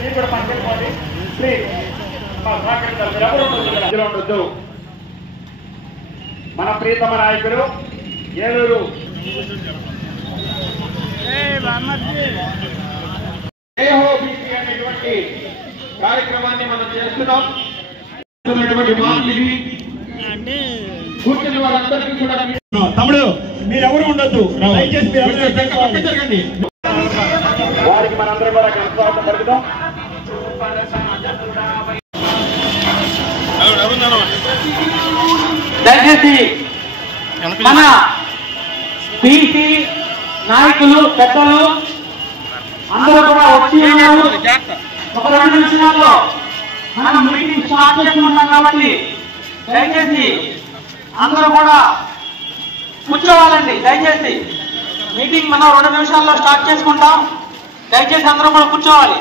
మీరు కూడా పనిచేసుకోవాలి. ప్లీజ్ సహకరించాలి. ఎవరు ఉండొద్దు. మన ప్రియతమ నాయకులు ఏలూరు అనేటువంటి కార్యక్రమాన్ని మనం చేస్తున్నాం. కూర్చున్న వాళ్ళందరికీ కూడా తమ్ముడు మీరెవరు ఉండొద్దు, దయచేసి జరగండి. వారికి మనందరం కూడా స్వాగతం పలుకుతాం. దయచేసి మన బీసీ నాయకులు పెద్దలు అందరూ కూడా వచ్చి ఉన్నారు. ఒక 2 నిమిషాల్లో మనం మీటింగ్ స్టార్ట్ చేసుకుంటున్నాం కాబట్టి దయచేసి అందరూ కూడా కూర్చోవాలండి. దయచేసి మీటింగ్ మనం 2 నిమిషాల్లో స్టార్ట్ చేసుకుంటాం. దయచేసి అందరూ కూడా కూర్చోవాలి.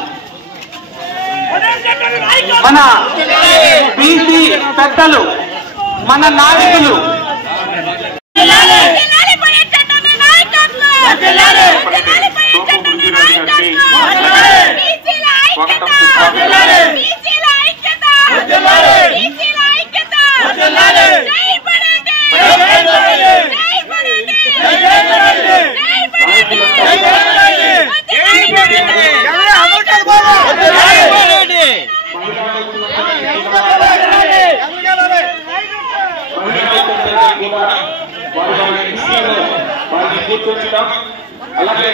మన బీసీ పెద్దలు మన నాయకులు అలాగే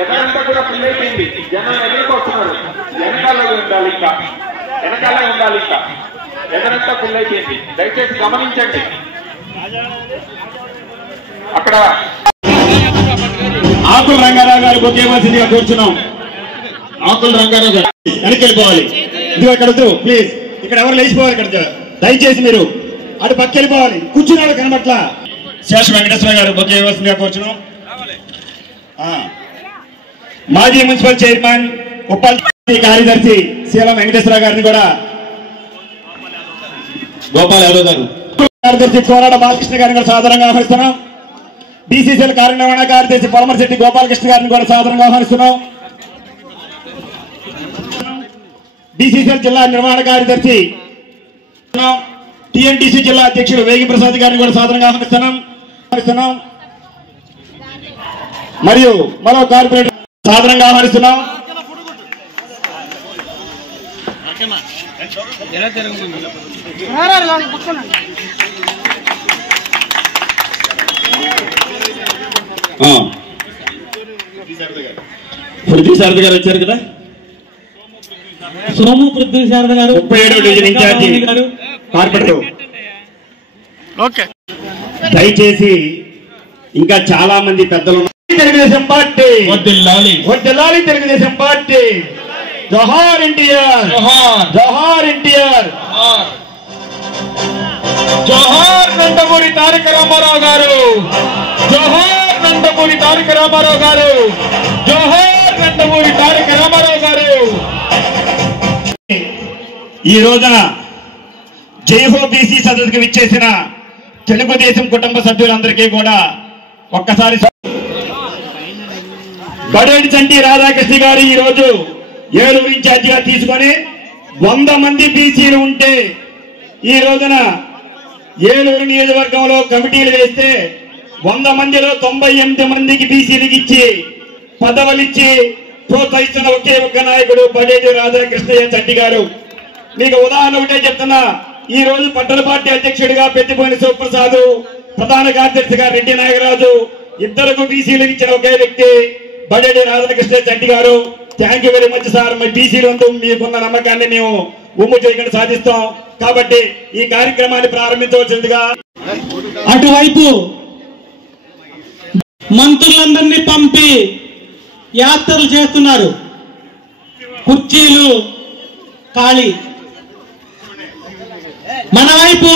ఎదరంతా కూడా ఫుల్ అయిపోయింది. జనం ఎదురుకు వస్తున్నారు. వెనకాల ఉండాలి, ఇంకా వెనకాల ఉండాలి. ఇంకా ఎదరంతా ఫుల్ అయిపోయింది. దయచేసి గమనించండి. అక్కడ ఆకుల రంగారావు గారు బొక్కేయవలసిందిగా కూర్చున్నాం. ఆకుల రంగారావు గారు వెనక్కి వెళ్ళిపోవాలి. ఇదిగో ఇక్కడ వద్దు ప్లీజ్. ఇక్కడ ఎవరు లేచిపోవాలి. ఇక్కడ దయచేసి మీరు అటు పక్క వెళ్ళిపోవాలి. కూర్చున్నాడు కనబట్ల. శేష వెంకటేశ్వర గారు బొక్కేయవలసిందిగా కూర్చున్నాం. మాజీ మున్సిపల్ చైర్మన్ ఉప్పల్ కార్యదర్శి శీలం వెంకటేశ్వర గారిని కూడా గోపాల్ యాదవ్ గారు కార్యదర్శి కోరాడ బాలకృష్ణ గారిని కూడా సాధారణంగా ఆహ్వానిస్తున్నాం. బీసీసీఎల్ కార్యనిర్వహణ కార్యదర్శి పొలమరశెట్టి గోపాలకృష్ణ గారిని కూడా సాధారణంగా ఆహ్వానిస్తున్నాం. బీసీసీఎల్ జిల్లా నిర్వహణ కార్యదర్శి టీఎన్టీసీ జిల్లా అధ్యక్షుడు వేగి ప్రసాద్ గారిని కూడా సాధారణంగా ఆహ్వానిస్తున్నాం. మరియు మరో కార్పొరేటర్ సాధారణంగా ఆహ్వానిస్తున్నాం. పృథ్వీ శారద గారు వచ్చారు కదా. సోము పృథ్వీ శారద గారు 37వ డివిజన్ ఇన్ఛార్జి కార్పొరేటర్. దయచేసి ఇంకా చాలా మంది పెద్దలు తెలుగుదేశం పార్టీ వడ్డెల్లాలి. తెలుగుదేశం పార్టీ జోహార్ ఎన్టీఆర్, జోహార్ ఎన్టీఆర్, జోహార్ నందమూరి తారక రామారావు గారు, జోహార్ నందమూరి తారక రామారావు గారు, జోహార్ నందమూరి తారక రామారావు గారు. ఈ రోజున జైహో బీసీ సదస్సుకు విచ్చేసిన తెలుగుదేశం కుటుంబ సభ్యులందరికీ కూడా ఒక్కసారి బడేటి చంటి రాధాకృష్ణ గారు ఈ రోజు ఏలూరు ఇన్ఛార్జిగా తీసుకొని 100 మంది బీసీలు ఉంటే ఈ రోజున ఏలూరు నియోజకవర్గంలో కమిటీలు వేస్తే 100 మందిలో 98 మందికి బీసీలకు ఇచ్చి పదవులిచ్చి ప్రోత్సహిస్తున్న ఒకే ఒక్క నాయకుడు బడేటి రాధాకృష్ణయ్య చంటి గారు. మీకు ఉదాహరణ ఒకటే చెప్తున్నా. ఈ రోజు పట్టణ పార్టీ అధ్యక్షుడిగా పెద్దిపోయిన శివప్రసాద్, ప్రధాన కార్యదర్శిగా రెడ్డి నాగరాజు, ఇద్దరికి బీసీలకు ఇచ్చిన ఒకే వ్యక్తి బడేటి రాధాకృష్ణ చంటి గారు. Thank you very much sir. మరి బీసీలు అంటూ మీకున్న నమ్మకాన్ని మేము ఉమ్ము చేయకుండా సాధిస్తాం. కాబట్టి ఈ కార్యక్రమాన్ని ప్రారంభించవలసిందిగా అటువైపు మంత్రులందరినీ పంపి యాత్రలు చేస్తున్నారు. కుర్చీలు ఖాళీ. మన వైపు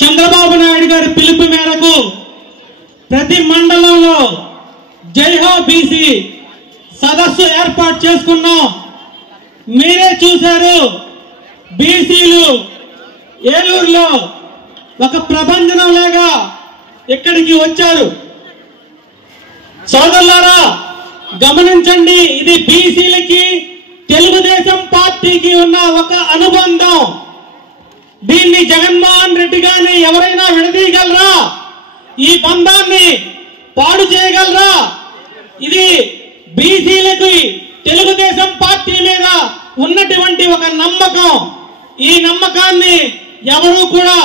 చంద్రబాబు నాయుడు గారి పిలుపు మేరకు ప్రతి మండలంలో జైహో బీసీ సదస్సు ఏర్పాటు చేసుకున్నాం. మీరే చూశారు. బీసీలు ఏలూరులో ఒక ప్రభంజనం లాగా ఇక్కడికి వచ్చారు. సోదరులారా గమనించండి, ఇది బీసీలకి పార్టీకి ఉన్న ఒక అనుబంధం. దీన్ని జగన్మోహన్ రెడ్డి గారిని ఎవరైనా విడదీయగలరా? ఈ బంధాన్ని పాడు చేయగలరా? ఇది బీసీలకి తెలుగుదేశం పార్టీ మీద ఉన్నటువంటి ఒక నమ్మకం. ఈ నమ్మకాన్ని ఎవరు కూడా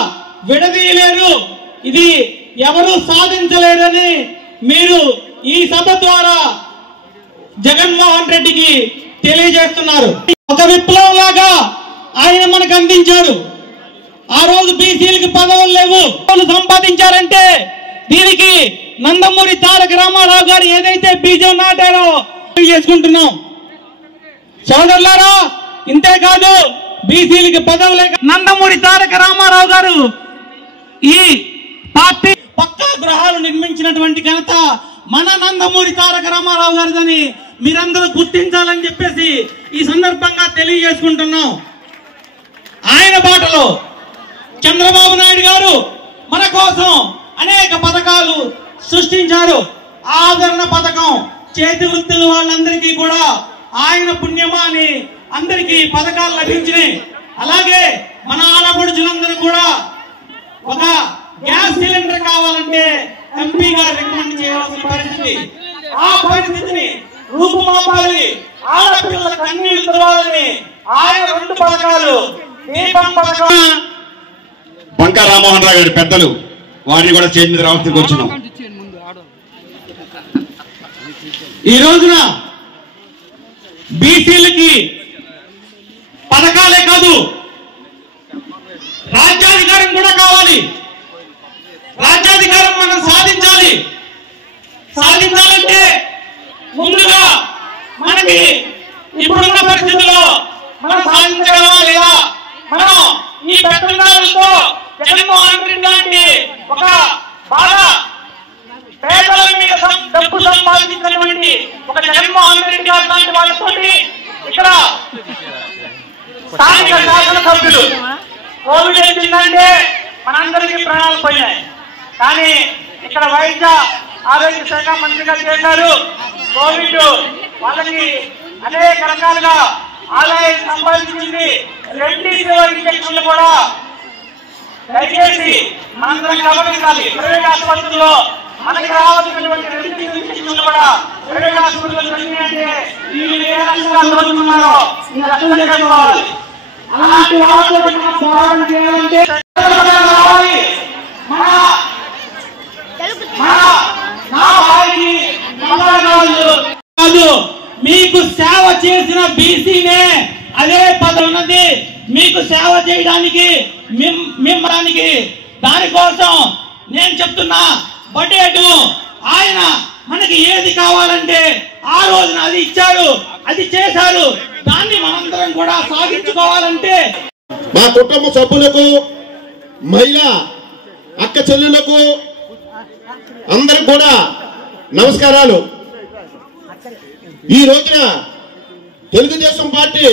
విడదీయలేరు. ఇది ఎవరు సాధించలేరని మీరు ఈ సభ ద్వారా జగన్మోహన్ రెడ్డికి తెలియజేస్తున్నారు. ఒక విప్లవం లాగా ఆయన మనకు అందించారు. ఆ రోజు బీసీలకి పదవులు లేవు, సంపాదించారంటే దీనికి నందమూరి తారక రామారావు గారు ఏదైతే బీజం నాటారో చేసుకుంటున్నాం సోదరులారా. ఇంతేకాదు బీసీలకి పదవులే నందమూరి తారక రామారావు గారు ఈ పార్టీ పక్కా గృహాలు నిర్మించినటువంటి ఘనత మన నందమూరి తారక రామారావు గారిదని మీరందరూ గుర్తించాలని చెప్పేసి ఈ సందర్భంగా తెలియజేసుకుంటున్నాం. ఆయన బాటలో చంద్రబాబు నాయుడు గారు మన కోసం అనేక పథకాలు సృష్టించారు. ఆదరణ పథకం, చేతి వృత్తులు వాళ్ళందరికీ కూడా ఆయన పుణ్యమా అని అందరికీ పథకాలు లభించినాయి. అలాగే మన ఆడపడుచులందరూ కూడా ఒక గ్యాస్ సిలిండర్ కావాలంటే ఎంపీ గారు రికమెండ్ చేయాల్సిన పరిస్థితి. ఆ పరిస్థితిని రూపుమాపాలి, ఆడపిల్లల కన్నీళ్లు తుడవాలని ఆయన 2 పథకాలు, దీపం పథకం. బంకా రామ్మోహన్ రావు గారి పెద్దలు వారిని కూడా స్టేజ్ మీద రావాల్సి కూర్చున్నాం. ఈ రోజున బీసీలకి పథకాలే కాదు, రాజ్యాధికారం కూడా కావాలి. రాజ్యాధికారం మనం సాధించాలి. సాధించాలంటే ముందుగా మనకి ఇప్పుడున్న పరిస్థితుల్లో మనం సాధించగలమా లేదా? మనం ఈ పెట్టుబడులతో జగన్మోహన్ రెడ్డి లాంటి ఒక బాగా పేదల మీద డబ్బు సంపాదించినటువంటి ఒక జగన్మోహన్ రెడ్డి గారు లాంటి వాళ్ళతో ఇక్కడ స్థానిక శాసనసభ్యులు కోవిడ్ వచ్చిందంటే మనందరికీ ప్రాణాలు పోయినాయి. కానీ ఇక్కడ వైద్య ఆరోగ్య శాఖ మంత్రిగా చేశారు. కోవిడ్ వాళ్ళకి అనేక రకాలుగా ఆదాయం సంపాదించింది. రెమ్డెసివిర్ ఇంజక్షన్లు కూడా దయచేసి మనందరం గమనించాలి. ప్రైవేట్ ఆసుపత్రుల్లో మనకి రావాల్సినటువంటి రెమ్డెసివిర్ ఇంజక్షన్లు కూడా ప్రైవేట్ ఆసుపత్రులు అంటే వీళ్ళు ఏ రకంగా దొరుకుతున్నారో ఈ రక్షణ చేసుకోవాలి. అలాంటి వాళ్ళతో మనం పోరాటం చేయాలంటే మీకు సేవ చేసిన బీసీనే అదే పదవి ఉన్నది. మీకు సేవ చేయడానికి మిమ్మడానికి దానికోసం నేను చెప్తున్నా బడ్జెట్ ఆయన మనకి ఏది కావాలంటే ఆ రోజున అది ఇచ్చారు, అది చేశారు. దాన్ని మనందరం కూడా సాధించుకోవాలంటే మా కుటుంబ సభ్యులకు, మహిళా అక్క చెల్లెలకు అందరికి కూడా నమస్కారాలు. ఈ రోజున తెలుగుదేశం పార్టీ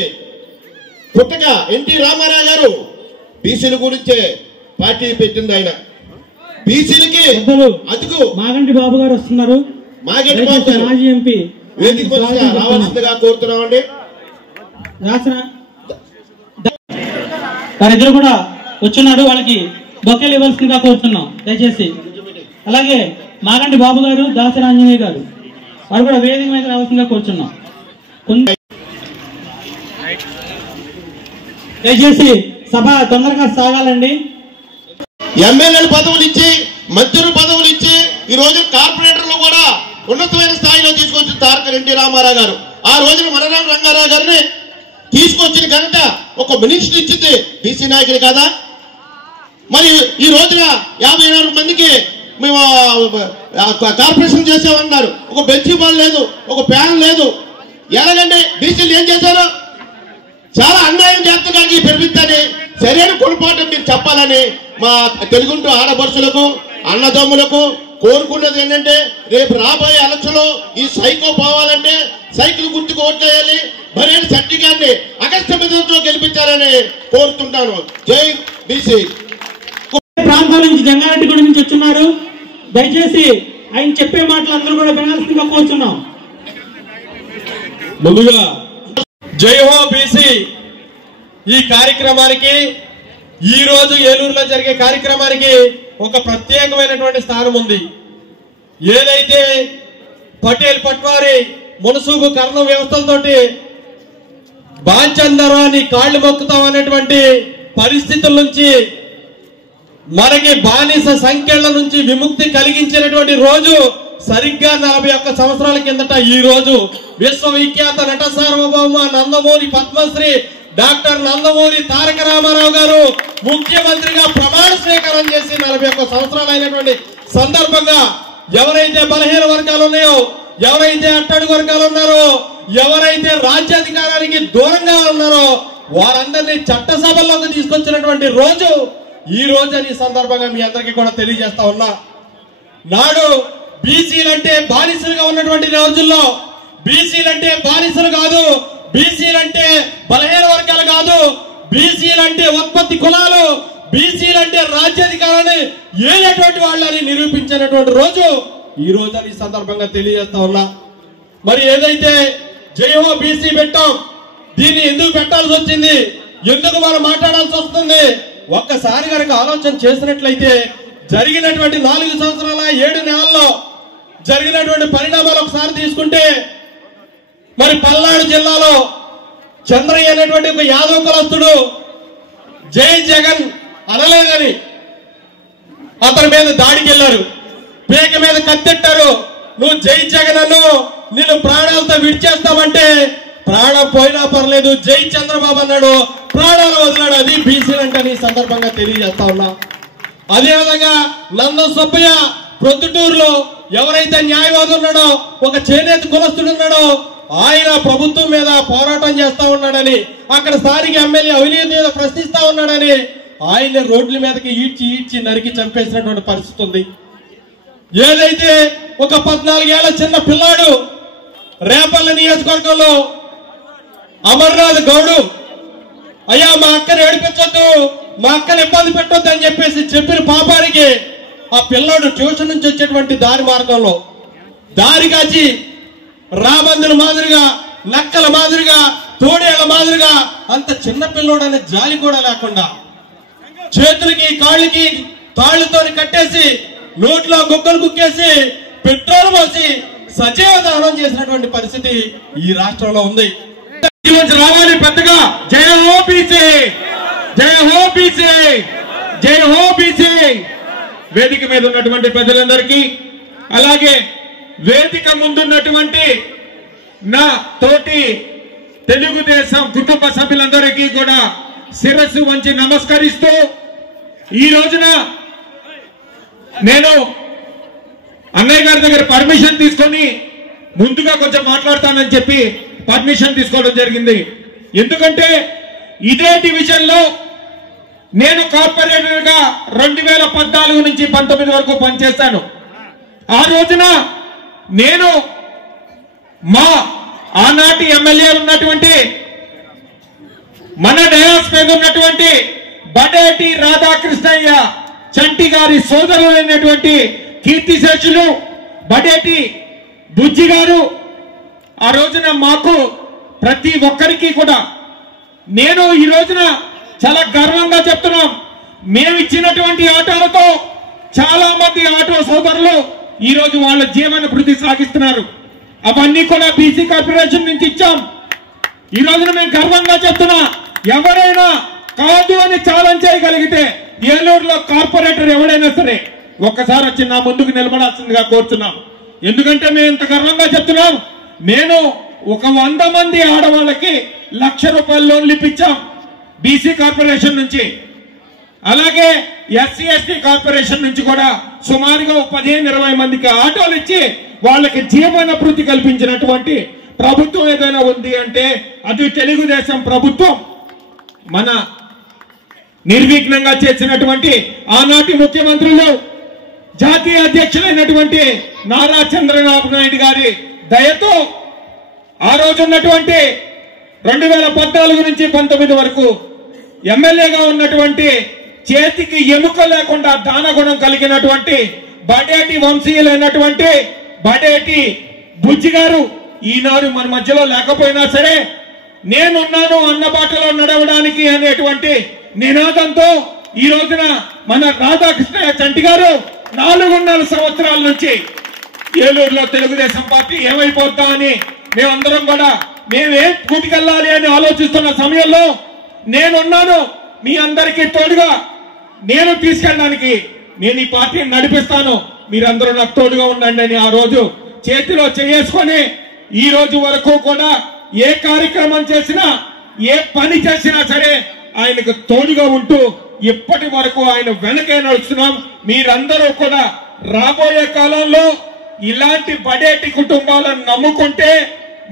పుట్టగా ఎన్టీ రామారావు గారు బీసీల గురించే పార్టీ పెట్టింది. ఆయన బీసీలకి అతుకు మాగంటి బాబు గారు వస్తున్నారు. మాగంటి బాబు గారు మాజీ ఎంపీ వేదిక రావాల్సిందిగా కోరుతున్నామండి. వారిద్దరు కూడా వచ్చున్నారు. వాళ్ళకి బొకేలు ఇవ్వాల్సిందిగా కోరుతున్నాం దయచేసి. అలాగే మాగంటి బాబు గారు, దాసరి ఆంజనేయ గారు వారు కూడా వేదిక మీద రావాల్సిందిగా కోరుతున్నాం. దయచేసి సభ తొందరగా సాగాలండి. ఎమ్మెల్యేలు పదవులు ఇచ్చి, మంత్రులు పదవులు ఇచ్చి ఈ రోజు కార్పొరేటర్లు కూడా ఉన్నతమైన స్థాయిలో తీసుకొచ్చి తారక ఎన్టీ రామారావు గారు ఆ రోజున మనరామ రంగారావు గారిని తీసుకొచ్చిన ఘనత ఒక మినిస్టర్ ఇచ్చింది బీసీ నాయకులు కదా. మరి ఈ రోజున 54 మందికి మేము కార్పొరేషన్ చేసామన్నారు. ఒక బెంచ్ బాల్ లేదు, ఒక ఫ్యాన్ లేదు. ఎలాగండి బీసీలు ఏం చేశారు? చాలా అన్యాయం చేస్తున్నారు. పెరిగిద్దని సరైన కొనుపాటు మీరు చెప్పాలని మా తెలుగుంటూ ఆడపడుచులకు, అన్నదమ్ములకు కోరుకున్నది ఏంటంటే రేపు రాబోయే ఎలక్షన్ ఈ సైకో పోవాలంటే సైకిల్ గుర్తుకు ఓట్లేయాలి. మరేంటి శెట్టి గారిని అగస్త్య మెజారిటీలో గెలిపించాలని కోరుతుంటాను. జై బీసీ. ప్రాంతాల నుంచి జంగారెడ్డిగూడ నుంచి వచ్చున్నారు. దయచేసి ఆయన చెప్పే మాటలు అందరూ కూడా వినాల్సిందిగా కోరుతున్నాం. ముందుగా జై హో బీసీ ఈ కార్యక్రమానికి ఈ రోజు ఏలూరులో జరిగే కార్యక్రమానికి ఒక ప్రత్యేకమైనటువంటి స్థానం ఉంది. ఏదైతే పటేల్ పట్వారి మునసూబు కర్ణం వ్యవస్థలతోటి బాంచందరాన్ని కాళ్ళు మొక్కుతాం అనేటువంటి పరిస్థితుల నుంచి మనకి బానిస సంఖ్యల నుంచి విముక్తి కలిగించినటువంటి రోజు సరిగ్గా 41 సంవత్సరాల కిందట ఈ రోజు విశ్వవిఖ్యాత నట సార్వభౌమ నందమూరి పద్మశ్రీ డాక్టర్ నందమూరి తారక రామారావు గారు ముఖ్యమంత్రిగా ప్రమాణ స్వీకారం చేసి 41 సంవత్సరాలు అయినటువంటి సందర్భంగా ఎవరైతే బలహీన వర్గాలు ఉన్నాయో, ఎవరైతే అట్టడుగు వర్గాలు ఉన్నారో, ఎవరైతే రాజ్యాధికారానికి దూరంగా ఉన్నారో వారందరినీ చట్టసభల్లోకి తీసుకొచ్చినటువంటి రోజు ఈ రోజు అని సందర్భంగా మీ అందరికీ కూడా తెలియజేస్తా ఉన్నా. నాడు బీసీలంటే బానిసలుగా ఉన్నటువంటి రోజుల్లో బీసీలంటే బానిసలు కాదు, బీసీలంటే బలహీన వర్గాలు కాదు, బీసీలంటే ఉత్పత్తి కులాలు, బీసీలంటే రాజ్యాధికారాన్ని ఏలేటువంటి వాళ్ళని నిరూపించినటువంటి రోజు ఈ రోజు అని సందర్భంగా తెలియజేస్తా ఉన్నా. మరి ఏదైతే జయహో బీసీ పెట్టాం, దీన్ని ఎందుకు పెట్టాల్సి వచ్చింది, ఎందుకు మనం మాట్లాడాల్సి వస్తుంది, ఒక్కసారి కనుక ఆలోచన చేసినట్లయితే జరిగినటువంటి 4 సంవత్సరాల 7 నెలల్లో జరిగినటువంటి పరిణామాలు ఒకసారి తీసుకుంటే మరి పల్నాడు జిల్లాలో చంద్రయ్య అనేటువంటి ఒక యాదవ కులస్తుడు జై జగన్ అనలేదని అతని మీద దాడికి వెళ్లారు, పేక మీద కత్తెట్టారు. నువ్వు జై జగన్ అను, నిన్ను ప్రాణాలతో విడిచేస్తామంటే ప్రాణం పోయినా పర్లేదు జై చంద్రబాబు అన్నాడు, ప్రాణాలు వదిలాడు. అది బీసీలంటే ఈ సందర్భంగా తెలియజేస్తా ఉన్నా. అదేవిధంగా నందం సుబ్బయ్య ప్రొద్దుటూరులో ఎవరైతే న్యాయవాది ఉన్నాడో, ఒక చేనేత కులస్తుడు ఉన్నాడో ఆయన ప్రభుత్వం మీద పోరాటం చేస్తా ఉన్నాడని, అక్కడ స్థానిక ఎమ్మెల్యే అవినీతి మీద ప్రశ్నిస్తా ఉన్నాడని ఆయన రోడ్ల మీదకి ఈడ్చి నరికి చంపేసినటువంటి పరిస్థితి ఉంది. ఏదైతే ఒక 14 ఏళ్ల చిన్న పిల్లాడు రేపల్ల నియోజకవర్గంలో అమర్నాథ్ గౌడు, అయ్యా మా అక్కని ఏడిపించొద్దు, మా అక్కని ఇబ్బంది పెట్టొద్దు అని చెప్పిన పాపానికి ఆ పిల్లాడు ట్యూషన్ నుంచి వచ్చేటువంటి దారి మార్గంలో దారి కాచి రాబందుల మాదిరిగా, నక్కల మాదిరిగా, తోడేళ్ల మాదిరిగా అంత చిన్న పిల్లోడు అనే జాలి కూడా లేకుండా చేతులకి కాళ్ళకి తాళ్లతో కట్టేసి నోట్లో గుక్కలు కుక్కేసి పెట్రోల్ పోసి సజీవ దహనం చేసినటువంటి పరిస్థితి ఈ రాష్ట్రంలో ఉంది. రావాలి పెద్దగా జై హో బీసీ, జై హో బీసీ, జై హో బీసీ. వేదిక మీద ఉన్నటువంటి ప్రజలందరికీ, అలాగే వేదిక ముందున్నటువంటి నా తోటి తెలుగుదేశం కుటుంబ సభ్యులందరికీ కూడా శిరస్సు వంచి నమస్కరిస్తూ ఈ రోజున నేను అన్నయ్య గారి దగ్గర పర్మిషన్ తీసుకొని ముందుగా కొంచెం మాట్లాడతానని చెప్పి పర్మిషన్ తీసుకోవడం జరిగింది. ఎందుకంటే ఇదే డివిజన్ లో నేను కార్పొరేటర్ గా 2014 నుంచి 19 వరకు పనిచేస్తాను. ఆ రోజున నేను మా ఆనాటి ఎమ్మెల్యే ఉన్నటువంటి మన డయాస్ మీద ఉన్నటువంటి బడేటి రాధాకృష్ణయ్య చంటి గారి సోదరులైనటువంటి కీర్తిశేషులు బడేటి బుజ్జి గారు ఆ రోజున మాకు ప్రతి ఒక్కరికి కూడా నేను ఈ రోజున చాలా గర్వంగా చెప్తున్నాం, మేము ఇచ్చినటువంటి ఆటోలతో చాలా మంది ఆటో సోదరులు ఈ రోజు వాళ్ళ జీవన వృద్ధి సాగిస్తున్నారు. అవన్నీ కూడా బీసీ కార్పొరేషన్ నుంచి ఇచ్చాం. ఈ రోజున మేము గర్వంగా చెప్తున్నా, ఎవరైనా కాదు అని ఛాలెంజ్ చేయగలిగితే ఏలూరులో కార్పొరేటర్ ఎవడైనా సరే ఒక్కసారి వచ్చి నా ముందుకు నిలబడాల్సిందిగా కోరుతున్నాం. ఎందుకంటే మేము ఇంత గర్వంగా చెప్తున్నాం. నేను ఒక 100 మంది ఆడవాళ్ళకి ₹1,00,000 లోన్లు ఇప్పించాం బీసీ కార్పొరేషన్ నుంచి. అలాగే ఎస్సీ ఎస్టీ కార్పొరేషన్ నుంచి కూడా సుమారుగా 15-20 మందికి ఆటోలు ఇచ్చి వాళ్ళకి జీవన భృతి కల్పించినటువంటి ప్రభుత్వం ఏదైనా ఉంది అంటే అది తెలుగుదేశం ప్రభుత్వం. మన నిర్విఘ్నంగా చేసినటువంటి ఆనాటి ముఖ్యమంత్రులు జాతీయ అధ్యక్షులైనటువంటి నారా చంద్రబాబు నాయుడు గారి దయతో ఆ రోజు ఉన్నటువంటి 2014 నుంచి 19 వరకు ఎమ్మెల్యేగా ఉన్నటువంటి చేతికి ఎముక లేకుండా దానగుణం కలిగినటువంటి బడేటి నేనున్నాను అన్న బాటలో నడవడానికి అనేటువంటి నినాదంతో ఈ రోజున మన రాధాకృష్ణ చంటి గారు 4.5 సంవత్సరాల నుంచి ఏలూరులో తెలుగుదేశం పార్టీ ఏమైపోద్దా అని మేమందరం కూడా మేమేం కూటికెళ్ళాలి అని ఆలోచిస్తున్న సమయంలో నేనున్నాను మీ అందరికీ తోడుగా, నేను తీసుకెళ్ళడానికి, నేను ఈ పార్టీని నడిపిస్తాను, మీరందరూ నాకు తోడుగా ఉండండి అని ఆ రోజు చేతిలో చేసుకొని ఈ రోజు వరకు కూడా ఏ కార్యక్రమం చేసినా ఏ పని చేసినా సరే ఆయనకు తోడుగా ఉంటూ ఇప్పటి వరకు ఆయన వెనకే నడుస్తున్నాం. మీరందరూ కూడా రాబోయే కాలంలో ఇలాంటి బడేటి కుటుంబాలను నమ్ముకుంటే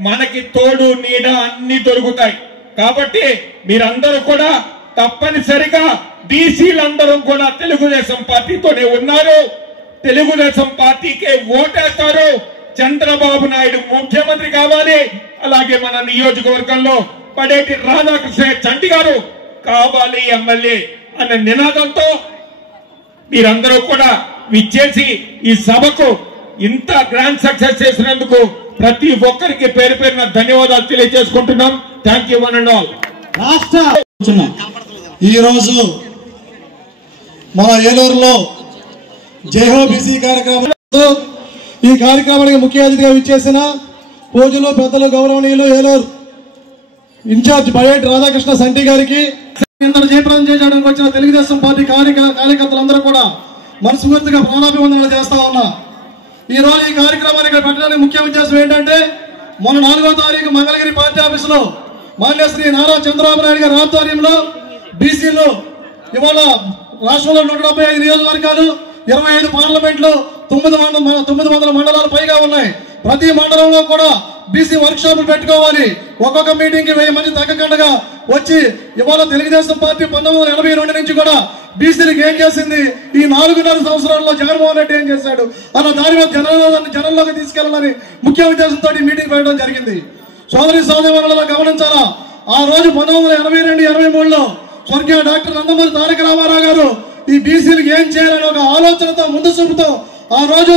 మనకి తోడు నీడ అన్ని దొరుకుతాయి. కాబట్టి మీరందరూ కూడా తప్పనిసరిగా బీసీలందరూ కూడా తెలుగుదేశం పార్టీతోనే ఉన్నారు, తెలుగుదేశం పార్టీకే ఓటేస్తారు. చంద్రబాబు నాయుడు ముఖ్యమంత్రి కావాలి, అలాగే మన నియోజకవర్గంలో పడేటి రాధాకృష్ణ చంటి గారు కావాలి ఎమ్మెల్యే అనే నినాదంతో మీరందరూ కూడా విచ్చేసి ఈ సభకు ఇంత గ్రాండ్ సక్సెస్ చేసినందుకు ప్రతి ఒక్కరికి పేరు పేరున ధన్యవాదాలు తెలియజేసుకుంటున్నాం. Thank you one and all. రాష్ట్ర ఈ రోజు మన ఏలూరులో జైహో బీసీ కార్యక్రమంలో ఈ కార్యక్రమానికి ముఖ్య అతిథిగా విచ్చేసిన పూజలు పెద్దలు గౌరవనీయులు ఏలూరు ఇన్ఛార్జ్ బడేటి రాధాకృష్ణ సంటి గారికి ఇంతటి జయప్రదం చేయడానికి వచ్చిన తెలుగుదేశం పార్టీ కార్యకర్తలందరూ కూడా మనస్ఫూర్తిగా ప్రాణాభివందనలు చేస్తా ఉన్నా. ఈ రోజు ఈ కార్యక్రమాన్ని ఇక్కడ పెట్టడానికి ముఖ్య ఉద్దేశం ఏంటంటే, మొన్న 4వ తారీఖు మంగళగిరి పార్టీ ఆఫీసులో మాన్యశ్రీ నారా చంద్రబాబు నాయుడు గారి ఆధ్వర్యంలో బీసీలు ఇవాళ రాష్ట్రంలో 175 నియోజకవర్గాలు, 25 పార్లమెంట్లు, 900 మండలాలు పైగా ఉన్నాయి. ప్రతి మండలంలో కూడా బీసీ వర్క్ షాపులు పెట్టుకోవాలి. ఒక్కొక్క మీటింగ్ కి 1000 మంది తగ్గకుండా వచ్చి ఇవాళ తెలుగుదేశం పార్టీ 1982 నుంచి కూడా బీసీలకు ఏం చేసింది, ఈ 4.5 సంవత్సరాల్లో జగన్మోహన్ రెడ్డి ఏం చేశాడు అన్న దాని మీద జనంలోకి తీసుకెళ్లాలని ముఖ్య ఉద్దేశంతో ఈ మీటింగ్ పెట్టడం జరిగింది. సోదరి సోదరులలో గమనించాలా, ఆ రోజు 1982-83లో స్వర్గీయ డాక్టర్ నందమూరి తారక రామారావు గారు ఈ బీసీలకు ఏం చేయాలని ఒక ఆలోచనతో ముందు చూపుతో ఆ రోజు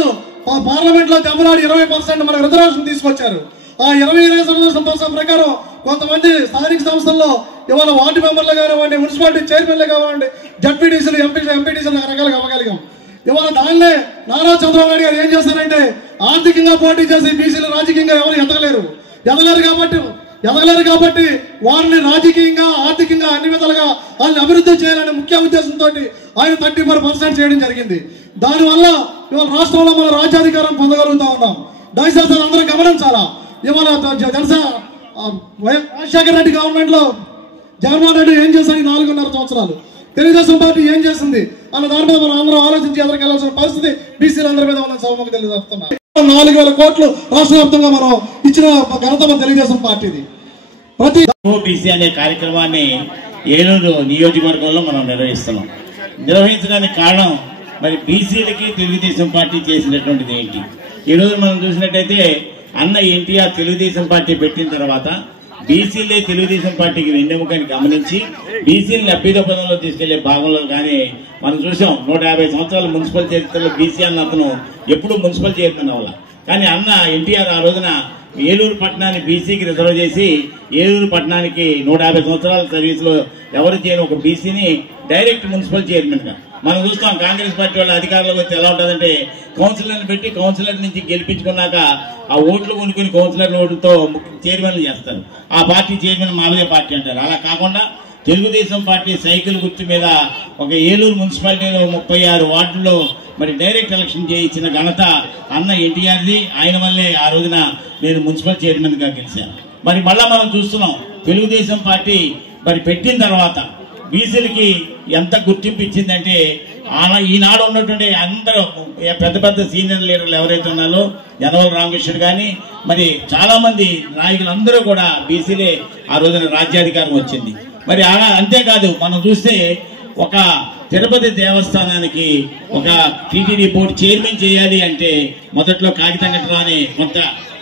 పార్లమెంట్ లో దెబ్బలాడి 20% మన రిజర్వేషన్ తీసుకొచ్చారు. ఆ 20% ప్రకారం కొంతమంది స్థానిక సంస్థల్లో ఇవాళ వార్డు మెంబర్లు కానివ్వండి, మున్సిపాలిటీ చైర్మన్లు కానివ్వండి, జడ్పీటీసీలు, ఎంపీటీసీలు రకరకాలుగా అవ్వగలిగాం. ఇవాళ దాన్నే నారా చంద్రబాబు నాయుడు గారు ఏం చేశారంటే, ఆర్థికంగా పోటీ చేసి బీసీలు రాజకీయంగా ఎవరు ఎదగలేరు కాబట్టి వారిని రాజకీయంగా, ఆర్థికంగా అన్ని విధాలుగా వాళ్ళని అభివృద్ధి చేయాలనే ముఖ్య ఉద్దేశంతో ఆయన 34% చేయడం జరిగింది. దానివల్ల ఇవాళ రాష్ట్రంలో మన రాజ్యాధికారం పొందగలుగుతా ఉన్నాం. దయచేసి అందరూ గమనించాలా, ఇవాళ రాజశేఖర రెడ్డి గవర్నమెంట్ లో జగన్మోహన్ రెడ్డి ఏం చేశాడు 4.5 సంవత్సరాలు, తెలుగుదేశం పార్టీ ఏం చేసింది అన్న దాని మీద మనం అందరం ఆలోచించి ఎదురుకెళ్లాల్సిన పరిస్థితి బీసీలు అందరి మీద ఉన్న సభకు తెలియజేస్తున్నా. 4,000 కోట్లు రాష్ట్ర వ్యాప్తంగా మనం ఇచ్చిన ఘనత మన తెలుగుదేశం పార్టీది. ప్రతి బీసీ అనే కార్యక్రమాన్ని ఏలూరు నియోజకవర్గంలో మనం నిర్వహించడానికి కారణం మరి బీసీలకి తెలుగుదేశం పార్టీ చేసినటువంటిది ఏంటి. ఈరోజు మనం చూసినట్టయితే అన్న ఎన్టీఆర్ తెలుగుదేశం పార్టీ పెట్టిన తర్వాత బీసీలే తెలుగుదేశం పార్టీకి వెన్నెముకని గమనించి బీసీలని అభ్యుద పదంలో తీసుకెళ్లే భాగంలో కానీ మనం చూసాం. 150 సంవత్సరాల మున్సిపల్ చరిత్రలో బీసీ అన్న అతను ఎప్పుడు మున్సిపల్ చైర్మన్ అవ్వాలి. కానీ అన్న ఎన్టీఆర్ ఆ రోజున ఏలూరు పట్టణాన్ని బీసీకి రిజర్వ్ చేసి ఏలూరు పట్టణానికి 150 సంవత్సరాల సర్వీస్ లో ఎవరు చేయని ఒక బీసీని డైరెక్ట్ మున్సిపల్ చైర్మన్ గా మనం చూస్తాం. కాంగ్రెస్ పార్టీ వాళ్ళ అధికారంలోకి వచ్చి ఎలా ఉంటుందంటే, కౌన్సిలర్ని పెట్టి కౌన్సిలర్ నుంచి గెలిపించుకున్నాక ఆ ఓట్లు కొనుక్కుని కౌన్సిలర్ ఓటుతో చైర్మన్లు చేస్తారు. ఆ పార్టీ చైర్మన్ మామూలు పార్టీ అంటారు. అలా కాకుండా తెలుగుదేశం పార్టీ సైకిల్ గుర్తు మీద ఒక ఏలూరు మున్సిపాలిటీలో 36 వార్డుల్లో మరి డైరెక్ట్ ఎలక్షన్ చేయించిన ఘనత అన్న ఎన్టీఆర్ది. ఆయన వల్లే ఆ రోజున నేను మున్సిపల్ చైర్మన్ గా గెలిచాను. మరి మళ్ళా మనం చూస్తున్నాం, తెలుగుదేశం పార్టీ మరి పెట్టిన తర్వాత బీసీలకి ఎంత గుర్తింపు ఇచ్చిందంటే, ఈనాడు ఉన్నటువంటి అందరూ పెద్ద పెద్ద సీనియర్ లీడర్లు ఎవరైతే ఉన్నారో యనమల రామకృష్ణుడు కానీ మరి చాలా మంది నాయకులందరూ కూడా బీసీలే ఆ రోజున రాజ్యాధికారం వచ్చింది. మరి అలా అంతేకాదు, మనం చూస్తే ఒక తిరుపతి దేవస్థానానికి ఒక టీటీడీ బోర్డు చైర్మన్ చేయాలి అంటే మొదట్లో కాగితం కట్టడం అని కొంత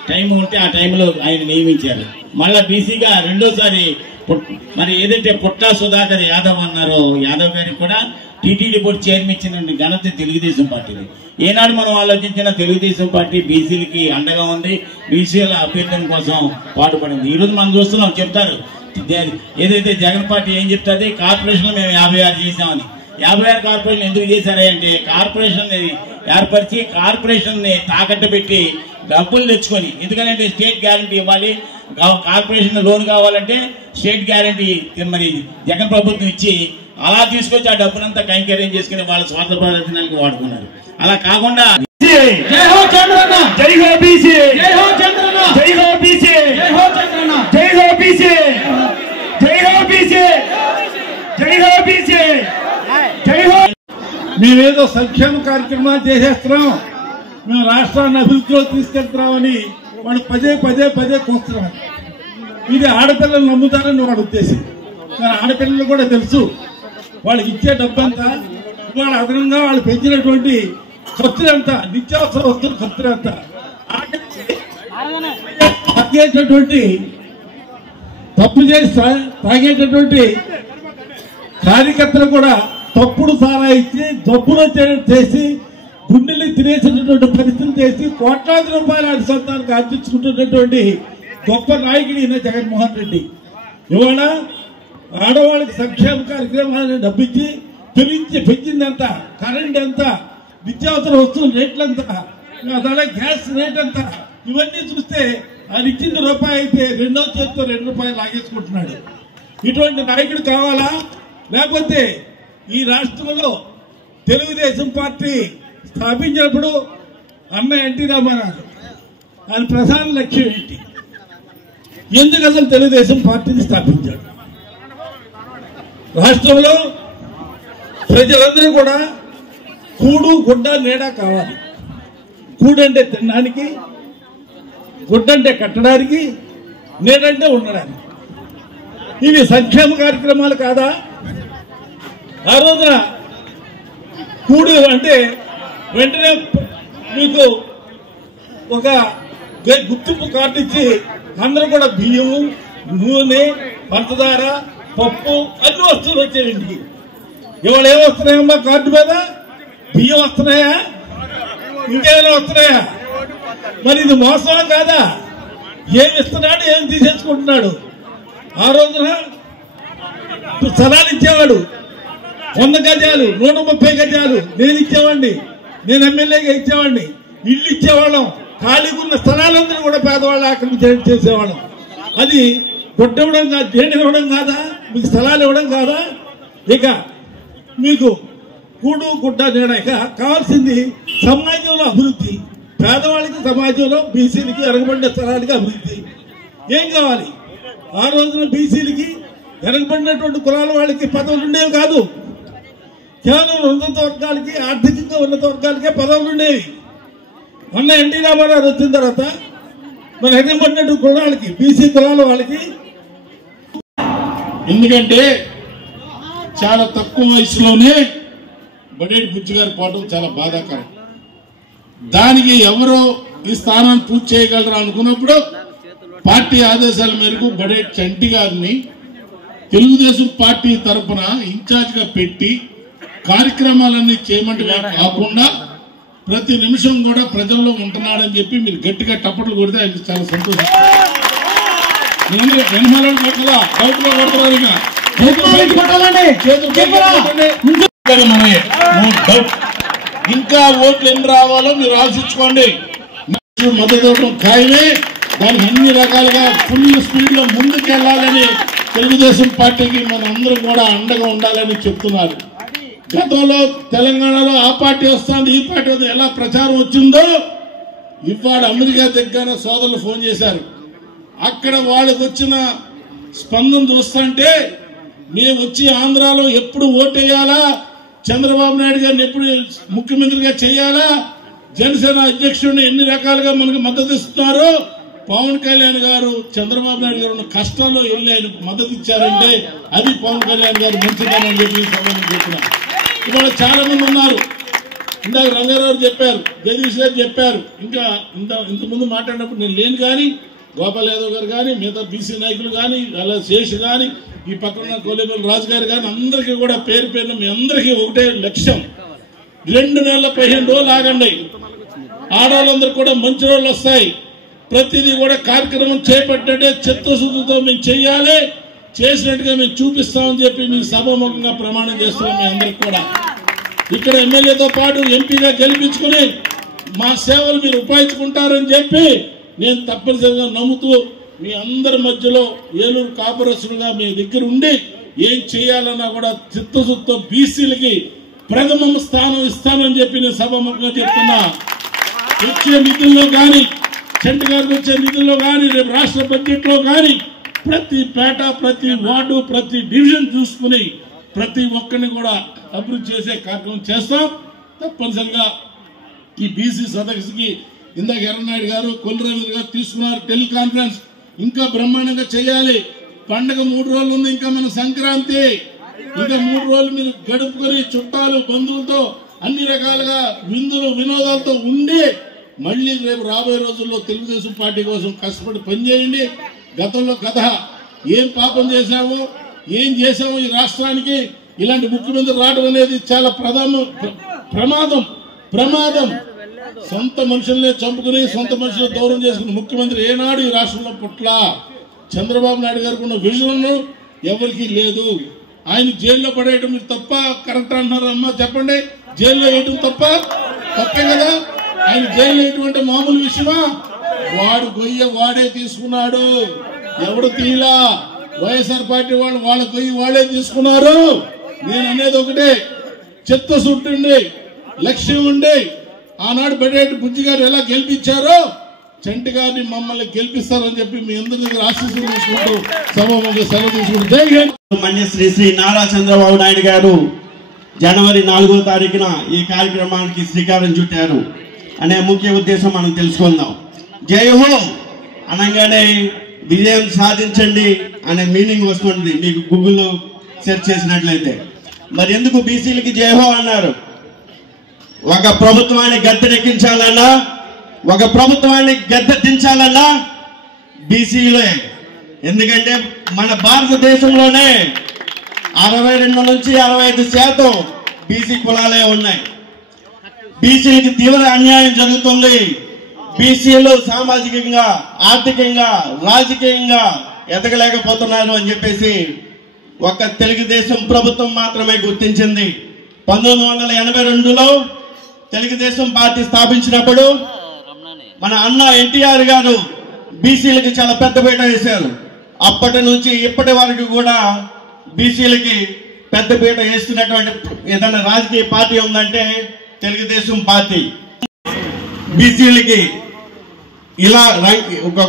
టైం ఉంటే ఆ టైంలో ఆయన నియమించారు. మళ్ళా బీసీగా రెండోసారి మరి ఏదైతే పుట్టా సుధాకర్ యాదవ్ అన్నారో యాదవ్ గారికి కూడా టీటీడీ బోర్డు చైర్మన్ ఇచ్చిన ఘనత తెలుగుదేశం పార్టీది. ఏనాడు మనం ఆలోచించిన తెలుగుదేశం పార్టీ బీసీలకి అండగా ఉంది, బీసీల అభ్యర్థన కోసం పాటుపడింది. ఈ రోజు మనం చూస్తున్నాం, చెప్తారు ఏదైతే జగన్ పార్టీ ఏం చెప్తుంది, కార్పొరేషన్ మేము 56 చేసామని. 56 కార్పొరేషన్ ఎందుకు చేశారంటే కార్పొరేషన్ ఏర్పరిచి కార్పొరేషన్ ని తాకట్టు పెట్టి డబ్బులు తెచ్చుకొని, ఎందుకంటే స్టేట్ గ్యారంటీ ఇవ్వాలి, కార్పొరేషన్ లోన్ కావాలంటే స్టేట్ గ్యారంటీ మరి జగన్ ప్రభుత్వం ఇచ్చి అలా తీసుకొచ్చి ఆ డబ్బునంతా కైంకర్యం చేసుకుని వాళ్ళ స్వార్థ ప్రయోజనానికి వాడుకున్నారు. అలా కాకుండా జై హో చంద్రన్న, జై హో బీసీ, జై హో చంద్రన్న, జై హో బీసీ, జై హో చంద్రన్న, జై హో బీసీ, జై హో బీసీ, జై హో బీసీ, జై హో. మేమేదో సంక్షేమ కార్యక్రమాలు చేసేస్తున్నాం, మేము రాష్ట్రాన్ని అభివృద్ధిలో తీసుకెళ్తున్నామని వాడు పదే కూస్తున్నారు. ఇది ఆడపిల్లలు నమ్ముతారని వాడు ఉద్దేశం. కానీ ఆడపిల్లలు కూడా తెలుసు వాళ్ళకి ఇచ్చే డబ్బంతా, ఇవాళ అదనంగా వాళ్ళు పెంచినటువంటి ఖర్చులంతా, నిత్యావసర వస్తువుల ఖర్చులంతా, తాగేటటువంటి తప్పు చేసి తాగేటటువంటి కార్యకర్తలు కూడా తప్పుడు సారా ఇచ్చి జబ్బులు చేసి గుండెలు తినేసినటువంటి పరిస్థితులు చేసి కోట్లాది రూపాయల సొంతానికి ఆర్జించుకుంటున్నటువంటి గొప్ప నాయకుడు ఈయన జగన్మోహన్ రెడ్డి. ఇవాళ ఆడవాళ్ళకి సంక్షేమ కార్యక్రమాలను డబ్బిచ్చి పెంచిందంత, కరెంట్ ఎంత, నిత్యావసర వస్తువుల రేట్లంతా, అలాగే గ్యాస్ రేట్ అంతా, ఇవన్నీ చూస్తే ఆయన ఇచ్చింది రూపాయి అయితే రెండవ చేతితో ₹2 లాగేసుకుంటున్నాడు. ఇటువంటి నాయకుడు కావాలా? లేకపోతే ఈ రాష్ట్రంలో తెలుగుదేశం పార్టీ స్థాపించినప్పుడు అన్న ఎన్టీ రామారావు ఆయన ప్రధాన లక్ష్యం ఏంటి? ఎందుకు అసలు తెలుగుదేశం పార్టీని స్థాపించాడు? రాష్ట్రంలో ప్రజలందరూ కూడా కూడు గుడ్డ నీడ కావాలి. కూడంటే తినడానికి, గుడ్డంటే కట్టడానికి, నీడంటే ఉండడానికి. ఇవి సంక్షేమ కార్యక్రమాలు కాదా? ఆ రోజున కూడు అంటే వెంటనే మీకు ఒక గుర్తింపు కార్డు ఇచ్చి అందరూ కూడా బియ్యము, నూనె, పంచదార, పప్పు అన్ని వస్తువులు వచ్చాయి ఇంటికి. ఇవాళ ఏం వస్తున్నాయమ్మా కార్డు మీద? బియ్యం వస్తున్నాయా? ఇంకేమైనా వస్తున్నాయా? మరి ఇది మోసమా కాదా? ఏమి ఇస్తున్నాడు, ఏం తీసేసుకుంటున్నాడు? ఆ రోజున స్థలాలు ఇచ్చేవాడు, 100 గజాలు, 130 గజాలు నేను ఇచ్చేవాడిని, నేను ఎమ్మెల్యేగా ఇచ్చేవాడిని. ఇల్లు ఇచ్చేవాళ్ళం, ఖాళీగా ఉన్న స్థలాలందరూ కూడా పేదవాళ్ళు ఆక్రమించేవాళ్ళం చేసేవాళ్ళం. అది కొట్టవడం కాదు, దేని ఇవ్వడం కాదా? మీకు స్థలాలు ఇవ్వడం కాదా? ఇక మీకు కూడు గుడ్డ నీడ. ఇక కావాల్సింది సమాజంలో అభివృద్ధి, పేదవాళ్ళకి సమాజంలో, బీసీలకి, వెనకబడిన స్థలాలకి అభివృద్ధి. ఏం కావాలి? ఆ రోజున బీసీలకి, వెనకబడినటువంటి కులాల వాళ్ళకి పదవులు ఉండేవి కాదు. కేవలం ఉన్నత వర్గాలకి, ఆర్థికంగా ఉన్నత వర్గాలకే పదవులు ఉండేవి. మొన్న ఎన్టీ రామారావు వచ్చిన తర్వాత మన వెనకబడినటువంటి కులాలకి, బీసీ కులాల వాళ్ళకి, ఎందుకంటే చాలా తక్కువ వయసులోనే బడేటి బుజ్జి గారు పోవడం చాలా బాధాకరం. దానికి ఎవరో ఈ స్థానాన్ని పూర్తి చేయగలరా అనుకున్నప్పుడు పార్టీ ఆదేశాల మేరకు బడేటి చంటి గారిని తెలుగుదేశం పార్టీ తరఫున ఇన్ఛార్జ్ గా పెట్టి కార్యక్రమాలన్నీ చేయమంటే కాకుండా ప్రతి నిమిషం కూడా ప్రజల్లో ఉంటున్నాడని చెప్పి మీరు గట్టిగా టప్పట్లు కొడితే ఆయనకి చాలా సంతోషం. ఇంకా ఓట్లు ఎన్ని రావాలో మీరు ఆలోచించుకోండి. మద్దతు ఇవ్వడం ఖాయమే. దానికి అన్ని రకాలుగా ఫుల్ స్పీడ్ లో ముందుకు వెళ్లాలని తెలుగుదేశం పార్టీకి మనందరం కూడా అండగా ఉండాలని చెప్తున్నారు. గతంలో తెలంగాణలో ఆ పార్టీ వస్తుంది, ఈ పార్టీ వస్తుంది, ఎలా ప్రచారం వచ్చిందో ఇవాళ అమెరికా దగ్గర సోదరులు ఫోన్ చేశారు. అక్కడ వాళ్ళకి వచ్చిన స్పందన చూస్తుంటే మేము వచ్చి ఆంధ్రాలో ఎప్పుడు ఓటేయాలా, చంద్రబాబు నాయుడు గారిని ఎప్పుడు ముఖ్యమంత్రిగా చేయాలా, జనసేన అధ్యక్షుడిని ఎన్ని రకాలుగా మనకు మద్దతు ఇస్తున్నారు. పవన్ కళ్యాణ్ గారు చంద్రబాబు నాయుడు గారు ఉన్న కష్టాల్లో వెళ్ళి ఆయనకు మద్దతు ఇచ్చారంటే అది పవన్ కళ్యాణ్ గారు మంచిదని చెప్పి సంబంధం చెప్తున్నారు. ఇవాళ చాలా మంది ఉన్నారు, ఇందాక రంగారావు చెప్పారు, జగదీష్ గారు చెప్పారు, ఇంకా ఇంతకుముందు మాట్లాడినప్పుడు నేను లేను కానీ గోపాల్ యాదవ్ గారు కానీ మిగతా బీసీ నాయకులు కానీ అలా శేష్ కానీ ఈ పక్కన కోలేపల్లి రాజు గారు కానీ అందరికీ కూడా పేరు పేరున మీ అందరికీ ఒకటే లక్ష్యం, 2 నెలల 15 రోజులు ఆగండి. ఆడవాళ్ళందరూ కూడా మంచి రోజులు వస్తాయి. ప్రతిదీ కూడా కార్యక్రమం చేపట్టే చిత్తశుద్ధితో మేము చెయ్యాలి, చేసినట్టుగా మేము చూపిస్తామని చెప్పి మీ సభాముఖంగా ప్రమాణం చేస్తున్నాం. మీ అందరికి కూడా ఇక్కడ ఎమ్మెల్యేతో పాటు ఎంపీగా గెలిపించుకుని మా సేవలు మీరు ఉపయోగించుకుంటారని చెప్పి నేను తప్పనిసరిగా నమ్ముతూ మీ అందరి మధ్యలో ఏలూరు కార్పొరేషన్గా మీ దగ్గర ఉండి ఏం చేయాలన్నా కూడా చిత్తశుద్ధితో బీసీలకి ప్రథమ స్థానం ఇస్తానని చెప్పి నేను సభాముఖంగా చెప్తున్నా. వచ్చే నిధుల్లో కానీ, చంటి గారికి వచ్చే నిధుల్లో కానీ, రేపు రాష్ట్ర బడ్జెట్ లో కానీ ప్రతి పేట, ప్రతి వార్డు, ప్రతి డివిజన్ చూసుకుని ప్రతి ఒక్కరిని కూడా అభివృద్ధి చేసే కార్యక్రమం చేస్తాం. తప్పనిసరిగా ఈ బీసీ సదస్సుకి ఇందాక ఎర్రనాయుడు గారు, కొల్లిరవీంద్ర గారు తీసుకున్నారు టెలికాన్ఫరెన్స్. ఇంకా బ్రహ్మాండంగా చేయాలి. పండగ 3 రోజులు ఉంది, ఇంకా మన సంక్రాంతి, ఇంకా 3 రోజులు మీరు గడుపుకొని చుట్టాలు బంధువులతో అన్ని రకాలుగా విందులు వినోదాలతో ఉండి మళ్ళీ రేపు రాబోయే రోజుల్లో తెలుగుదేశం పార్టీ కోసం కష్టపడి పనిచేయండి. గతంలో కథ ఏం పాపం చేశామో, ఏం చేశామో ఈ రాష్ట్రానికి, ఇలాంటి ముఖ్యమంత్రి రావడం అనేది చాలా ప్రమాదం. సొంత మనుషుల్నే చంపుకుని సొంత మనుషులు దూరం చేసుకుని ముఖ్యమంత్రి ఏనాడు ఈ రాష్ట్రంలో పుట్ల. చంద్రబాబు నాయుడు గారికి ఉన్న విజన్ ఎవరికి లేదు. ఆయన జైల్లో పడేయడం మీరు తప్ప కరెక్ట్ అంటున్నారు అమ్మా, చెప్పండి. జైల్లో వేయటం తప్పే కదా. ఆయన జైల్లో వేయటం మామూలు విషయమా? వాడు గొయ్య వాడే తీసుకున్నాడు, ఎవడు తీలా. వైఎస్ఆర్ పార్టీ వాళ్ళ గొయ్యి వాళ్ళే తీసుకున్నారు. నేను అనేది ఒకటే, చిత్తశుద్ధి ఉండి లక్ష్యం ఉండి ఆనాడు బడేటి బుజ్జి గారు ఎలా గెలిపించారో చంటి గారిని మమ్మల్ని గెలిపిస్తారని చెప్పి మీ అందరి దగ్గర ఆశీస్సులు తీసుకుంటూ సభ సెలవు తీసుకుంటూ జై హింద్. శ్రీ నారా చంద్రబాబు నాయుడు గారు జనవరి 4వ తారీఖున ఈ కార్యక్రమానికి శ్రీకారం చుట్టారు అనే ముఖ్య ఉద్దేశం మనం తెలుసుకుందాం. జై హో అనగానే విజయం సాధించండి అనే మీనింగ్ వస్తుంది మీకు గూగుల్లో సెర్చ్ చేసినట్లయితే. మరి ఎందుకు బీసీలకి జై హో అన్నారు? ఒక ప్రభుత్వాన్ని గద్దెనెక్కించాలన్నా, ఒక ప్రభుత్వాన్ని గద్దెదించాలన్నా బీసీలే. ఎందుకంటే మన భారతదేశంలోనే 62 నుంచి 65% బీసీ కులాలే ఉన్నాయి. బీసీలకి తీవ్ర అన్యాయం జరుగుతుంది. బీసీలు సామాజికంగా, ఆర్థికంగా, రాజకీయంగా ఎదగలేకపోతున్నారు అని చెప్పేసి ఒక తెలుగుదేశం ప్రభుత్వం మాత్రమే గుర్తించింది. 1982లో తెలుగుదేశం పార్టీ స్థాపించినప్పుడు మన అన్న ఎన్టీఆర్ గారు బీసీలకి చాలా పెద్దపీట వేశారు. అప్పటి నుంచి ఇప్పటి వరకు కూడా బీసీలకి పెద్దపీట వేస్తున్నటువంటి ఏదైనా రాజకీయ పార్టీ ఉందంటే తెలుగుదేశం పార్టీ. బీసీలకి ఇలా ఒక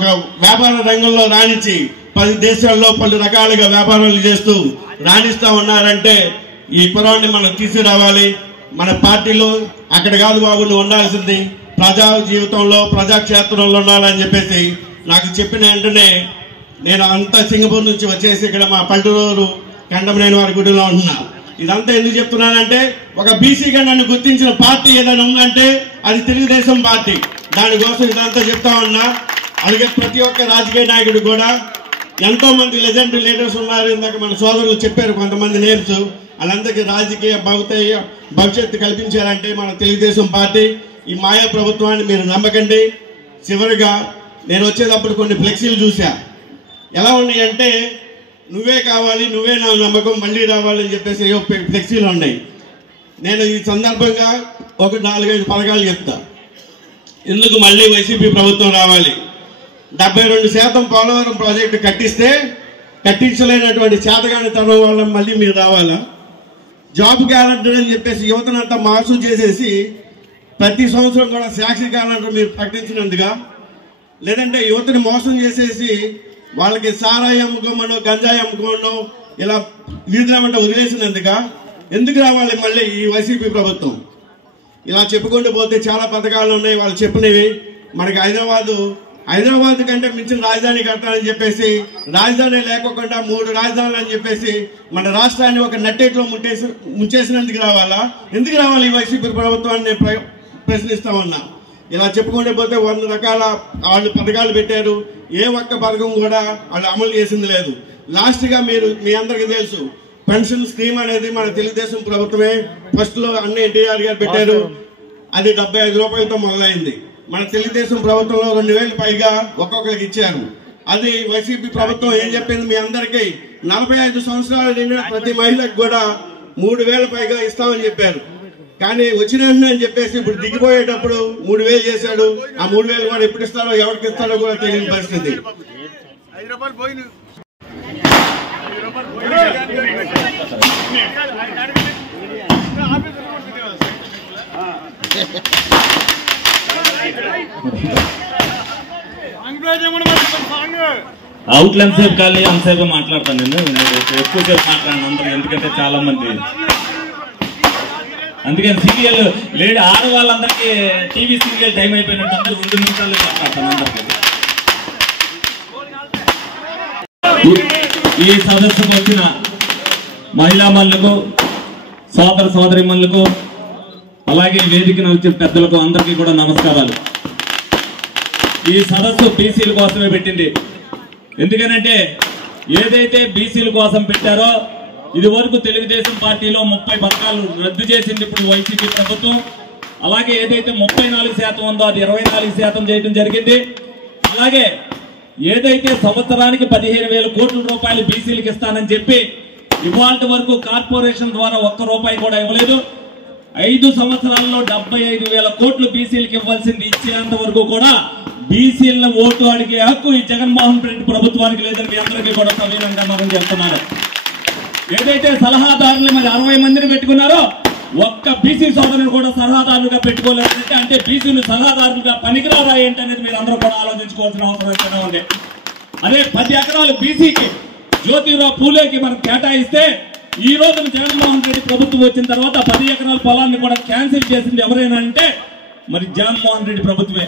వ్యాపార రంగంలో రాణించి 10 దేశాల్లో పలు రకాలుగా వ్యాపారాలు చేస్తూ రాణిస్తా ఉన్నారంటే ఈ కురాన్ని మనం తీసుకురావాలి. మన పార్టీలో అక్కడ కాదు బాబు నువ్వు ఉండాల్సింది ప్రజా జీవితంలో, ప్రజాక్షేత్రంలో ఉండాలని చెప్పేసి నాకు చెప్పిన వెంటనే నేను అంతా సింగపూర్ నుంచి వచ్చేసి ఇక్కడ మా పల్లెటూరు కండమనేని వారి గుడిలో ఉంటున్నా. ఇదంతా ఎందుకు చెప్తున్నానంటే ఒక బీసీగా నన్ను గుర్తించిన పార్టీ ఏదైనా ఉందంటే అది తెలుగుదేశం పార్టీ. దానికోసం ఇదంతా చెప్తా ఉన్నా. అలాగే ప్రతి ఒక్క రాజకీయ నాయకుడు కూడా ఎంతో మంది లెజెండ్ లీడర్స్ ఉన్నారు. ఇందాక మన సోదరులు చెప్పారు కొంతమంది నేమ్స్. వాళ్ళందరికీ రాజకీయ భవిష్యత్తు కల్పించారంటే మన తెలుగుదేశం పార్టీ. ఈ మాయా ప్రభుత్వాన్ని మీరు నమ్మకండి. చివరిగా నేను వచ్చేటప్పుడు కొన్ని ఫ్లెక్సీలు చూసా. ఎలా ఉన్నాయి అంటే నువ్వే కావాలి, నువ్వే నా నమ్మకం, మళ్ళీ రావాలని చెప్పేసి ఫ్లెక్సీలు ఉన్నాయి. నేను ఈ సందర్భంగా ఒక 4-5 పథకాలు చెప్తా. ఎందుకు మళ్ళీ వైసీపీ ప్రభుత్వం రావాలి? 72% పోలవరం ప్రాజెక్టు కట్టించలేనటువంటి చేతగాని తరం వల్ల మళ్ళీ మీరు రావాలా? జాబ్ క్యాలెండర్ అని చెప్పేసి యువతనంతా మార్సు చేసేసి ప్రతి సంవత్సరం కూడా సాక్షి క్యాలెండర్ మీరు ప్రకటించినందుగా, లేదంటే యువతని మోసం చేసేసి వాళ్ళకి సారాయి అమ్ముకోమనో గంజాయి అమ్ముకోమనో ఇలా వీధిరామంటే వదిలేసినందుగా ఎందుకు రావాలి మళ్ళీ ఈ వైసీపీ ప్రభుత్వం? ఇలా చెప్పుకుంటూ పోతే చాలా పథకాలు ఉన్నాయి. వాళ్ళు చెప్పినవి మనకి హైదరాబాదు హైదరాబాద్ కంటే మించిన రాజధాని కడతానని చెప్పేసి రాజధాని లేకోకుండా 3 రాజధానులు అని చెప్పేసి మన రాష్ట్రాన్ని ఒక నట్టేట్లో ముంచేసినందుకు రావాలా? ఎందుకు రావాలి ఈ వైసీపీ ప్రభుత్వాన్ని ప్రశ్నిస్తా ఉన్నా. ఇలా చెప్పుకుంటే పోతే 100 రకాల వాళ్ళు పథకాలు పెట్టారు. ఏ ఒక్క పథకం కూడా వాళ్ళు అమలు చేసింది లేదు. లాస్ట్ గా మీ అందరికీ తెలుసు, పెన్షన్ స్కీమ్ అనేది మన తెలుగుదేశం ప్రభుత్వమే ఫస్ట్ లో అన్ని ఎన్టీఆర్ గారు పెట్టారు. అది 75 రూపాయలతో మొదలైంది. మన తెలుగుదేశం ప్రభుత్వంలో 2000 పైగా ఒక్కొక్కరికి ఇచ్చారు. అది వైసీపీ ప్రభుత్వం ఏం చెప్పింది మీ అందరికీ, 45 సంవత్సరాలు నిండిన ప్రతి మహిళకు కూడా 3000 పైగా ఇస్తామని చెప్పారు. కానీ వచ్చినండి అని చెప్పేసి ఇప్పుడు దిగిపోయేటప్పుడు 3000 చేశాడు. ఆ 3000 కూడా ఎప్పుడు ఇస్తాడో ఎవరికి ఇస్తాడో కూడా తెలియని పరిస్థితి. అవుట్లు ఎంతసేపు కాలి అంతసేపు మాట్లాడతాను నేను ఎక్కువసేపు మాట్లాడాను అందరూ, ఎందుకంటే చాలా మంది అందుకని సీరియల్ లేడీ ఆడవాళ్ళందరికీ టీవీ సీరియల్ టైం అయిపోయినట్టు అందరూ 2 నిమిషాలు మాట్లాడతాను అందరికీ. ఈ సదస్సుకు వచ్చిన మహిళా మనులకు, సోదర సోదరి మనులకు, అలాగే వేదికను వచ్చిన పెద్దలకు అందరికీ కూడా నమస్కారాలు. ఈ సదస్సు బీసీల కోసమే పెట్టింది. ఎందుకనంటే ఏదైతే బీసీల కోసం పెట్టారో ఇది వరకు తెలుగుదేశం పార్టీలో 30 పథకాలు రద్దు చేసింది ఇప్పుడు వైసీపీ ప్రభుత్వం. అలాగే ఏదైతే 34% ఉందో అది 24% చేయడం జరిగింది. అలాగే ఏదైతే సంవత్సరానికి 15,000 కోట్ల రూపాయలు బీసీలకు ఇస్తానని చెప్పి ఇవాళ వరకు కార్పొరేషన్ ద్వారా 1 రూపాయి కూడా ఇవ్వలేదు. 5 సంవత్సరాల్లో 75,000 కోట్లు బీసీలకు ఇవ్వాల్సింది ఇచ్చేంత వరకు కూడా బీసీలను ఓటు అడిగే హక్కు ఈ జగన్మోహన్ రెడ్డి ప్రభుత్వానికి లేదని మీ అందరికీ కూడా సవినంగా మనం చెప్తున్నారు. ఏదైతే సలహాదారులు మరి 60 మందిని పెట్టుకున్నారో ఒక్క బీసీ సోదరుని కూడా సలహాదారులుగా పెట్టుకోలేదంటే అంటే బీసీలు సలహాదారులుగా పనికిరారా ఏంటనేది మీరు అందరూ కూడా ఆలోచించుకోవాల్సిన అవసరం అయితే ఉంది. అదే 10 ఎకరాలు బీసీకి జ్యోతిరావు పూలేకి మనం కేటాయిస్తే ఈ రోజు జగన్మోహన్ రెడ్డి ప్రభుత్వం వచ్చిన తర్వాత 10 ఎకరాల పొలాన్ని కూడా క్యాన్సిల్ చేసింది ఎవరైనా అంటే మరి జగన్మోహన్ రెడ్డి ప్రభుత్వమే.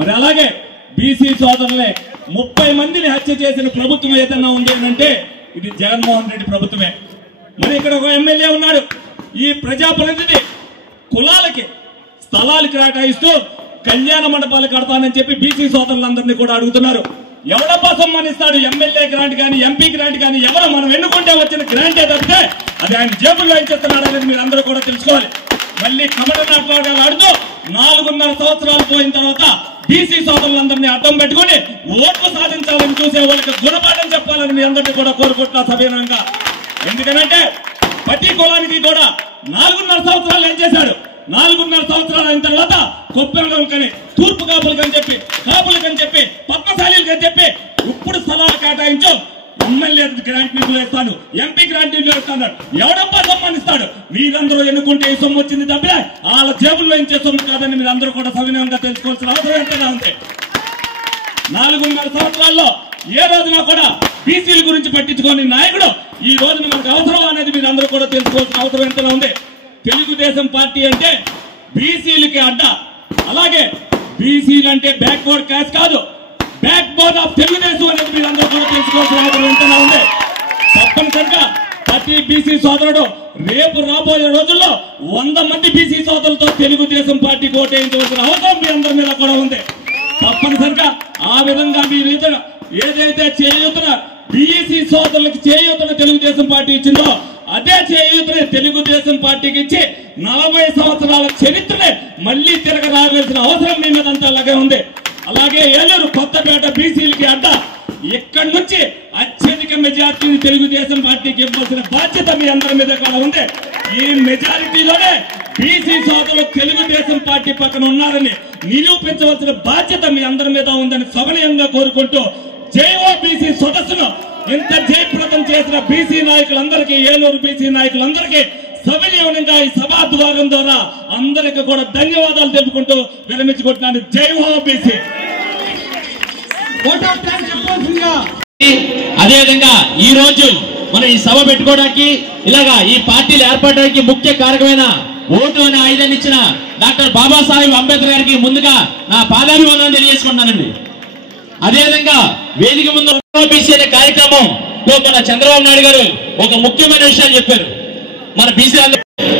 మరి అలాగే బీసీ సోదరులే 30 మందిని హత్య చేసిన ప్రభుత్వం ఏదైనా ఉంది అంటే ఇది జగన్మోహన్ రెడ్డి ప్రభుత్వమే. మరి ఇక్కడ ఒక ఎమ్మెల్యే ఉన్నాడు, ఈ ప్రజాప్రతినిధి కులాలకి స్థలాలు కేటాయిస్తూ కళ్యాణ మండపాలు కడతానని చెప్పి బీసీ సోదరులందరినీ కూడా అడుగుతున్నారు. ఎవడబ్బా సమ్మానిస్తాడు? ఎమ్మెల్యే గ్రాంట్ కానీ ఎంపీ గ్రాంట్ కానీ ఎవరో మనం ఎన్నుకుంటే వచ్చిన గ్రాంటే తప్పితే అది ఆయన జేబుల్లో ఇచ్చేస్తున్నాడు అనేది మీరు అందరూ కూడా తెలుసుకోవాలి. మళ్ళీ కమల నాటకాలు ఆడుతూ 4.5 సంవత్సరాలు పోయిన తర్వాత బీసీ సోదరులందరినీ అడ్డం పెట్టుకుని ఓట్లు సాధించాలని చూసే వాళ్ళకి గుణపాఠం చెప్పాలని మీ అందరినీ కూడా కోరుకుంటున్నా సభీనంగా. ఎందుకంటే ప్రతి కులానికి కూడా 4.5 సంవత్సరాలు ఏం చేశాడు? 4.5 సంవత్సరాలు అయిన తర్వాత కొబ్బరికని తూర్పు కాపులకని చెప్పి కాపులకని చెప్పి పద్మశాలీలకని చెప్పి ఇప్పుడు స్థలాలు కేటాయించు, ఎమ్మెల్యే గ్రాంట్ నిధులు వేస్తాను, ఎంపీ గ్రాంట్ నిధులు వేస్తాను. ఎవడబ్బా సమ్మానిస్తాడు? మీరందరూ ఎన్నుకుంటే ఈ సొమ్ము వచ్చింది తప్పితే వాళ్ళ జేబుల్లో ఇచ్చే సొమ్ము కాదని మీరు అందరూ కూడా సవినయంగా తెలుసుకోవాల్సిన అవసరం ఎంతగా ఉంది. 4.5 సంవత్సరాల్లో ఏ రోజున కూడా బీసీల గురించి పట్టించుకోని నాయకుడు ఈ రోజున మనకు అవసరం అనేది మీరు అందరూ కూడా తెలుసుకోవాల్సిన అవసరం ఎంతగా ఉంది. తెలుగుదేశం పార్టీ అంటే బీసీలకి అడ్డ. అలాగే బీసీలు అంటే బ్యాక్వర్డ్ క్లాస్ కాదు, బ్యాక్ బోన్ ఆఫ్ తెలుగుదేశం అనేది మీరు అందరూ కూడా తెలుసుకోవాల్సిన అవసరం ఎంతగా ఉంది. తప్పనిసరిగా ప్రతి బీసీ సోదరుడు రేపు రాబోయే రోజుల్లో 100 మంది బీసీ సోదరులతో తెలుగుదేశం పార్టీకి ఓటేయించవలసిన అవసరం మీ అందరి మీద కూడా ఉంది. తప్పనిసరిగా ఆ విధంగా మీరు ఏదైతే చేయూతన బీసీ సోదరులకు చేయూతన తెలుగుదేశం పార్టీ ఇచ్చిందో అదే చేయూతనే తెలుగుదేశం పార్టీకి ఇచ్చి 40 సంవత్సరాల చరిత్రనే మళ్లీ తిరగ రావాల్సిన అవసరం మీ మీదంతా అలాగే ఉంది. అలాగే ఏలూరు కొత్తపేట బీసీలకి అడ్డ. ఇక్కడి నుంచి అత్యధిక మెజార్టీని తెలుగుదేశం పార్టీకి ఇవ్వాల్సిన బాధ్యత మీ అందరి మీద కూడా ఉంది. ఈ మెజారిటీలోనే బీసీ సోదరులు తెలుగుదేశం పార్టీ పక్కన ఉన్నారని నిరూపించవలసిన బాధ్యత మీ అందరి మీద ఉందని సవినయంగా కోరుకుంటూ జైఓ బీసీ సదస్సును ఇంత జయప్రదం చేసిన బీసీ నాయకులందరికీ, ఏలూరు బీసీ నాయకులందరికీ సవినయంగా ఈ సభా ద్వారం ద్వారా అందరికీ కూడా ధన్యవాదాలు తెలుపుకుంటూ విరమించుకుంటున్నాను. జై హో బీసీ. అదేవిధంగా ఈ రోజు మనం ఈ సభ పెట్టుకోవడానికి ఇలాగా ఈ పార్టీలు ఏర్పడడానికి ముఖ్య కారకమైన ఓటు అనే ఆయుధాన్ని ఇచ్చిన డాక్టర్ బాబాసాహెబ్ అంబేద్కర్ గారికి ముందుగా నా పాదాభివందనం తెలియజేసుకుంటానండి. అదేవిధంగా వేదిక ముందు బీసీ అనే కార్యక్రమంలో మన చంద్రబాబు నాయుడు గారు ఒక ముఖ్యమైన విషయాలు చెప్పారు. మన బీసీ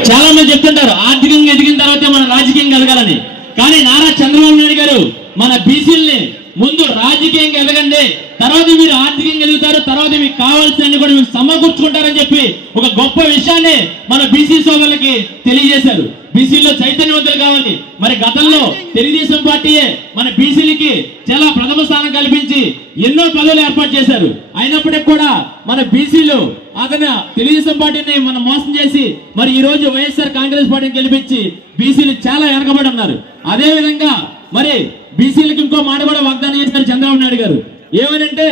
చాలా మంది చెప్తుంటారు ఆర్థికంగా ఎదిగిన తర్వాతే మన రాజకీయంగా ఎదగాలని. కానీ నారా చంద్రబాబు నాయుడు గారు మన బీసీల్ని ముందు రాజకీయంగా ఎదగండి, తర్వాత మీరు ఆర్థికంగా ఎదుగుతారు, తర్వాత మీకు కావాల్సినవి కూడా మీరు సమకూర్చుకుంటారని చెప్పి ఒక గొప్ప విషయాన్ని మన బీసీ సోదరులకి తెలియజేశారు. బీసీలో చైతన్యవంతులు కావాలి. మరి గతంలో తెలుగుదేశం పార్టీయే మన బీసీలకి చాలా ప్రథమ స్థానం కల్పించి ఎన్నో పదవులు ఏర్పాటు చేశారు. అయినప్పటికీ కూడా మన బీసీలు అతను తెలుగుదేశం పార్టీని మనం మోసం చేసి మరి ఈ రోజు వైఎస్ఆర్ కాంగ్రెస్ పార్టీని గెలిపించి బీసీలు చాలా వెనకబడి ఉన్నారు. అదే విధంగా మరి బీసీలకి ఇంకో మాట కూడా వాగ్దానం చేశారు చంద్రబాబు నాయుడు గారు. ఏమనంటే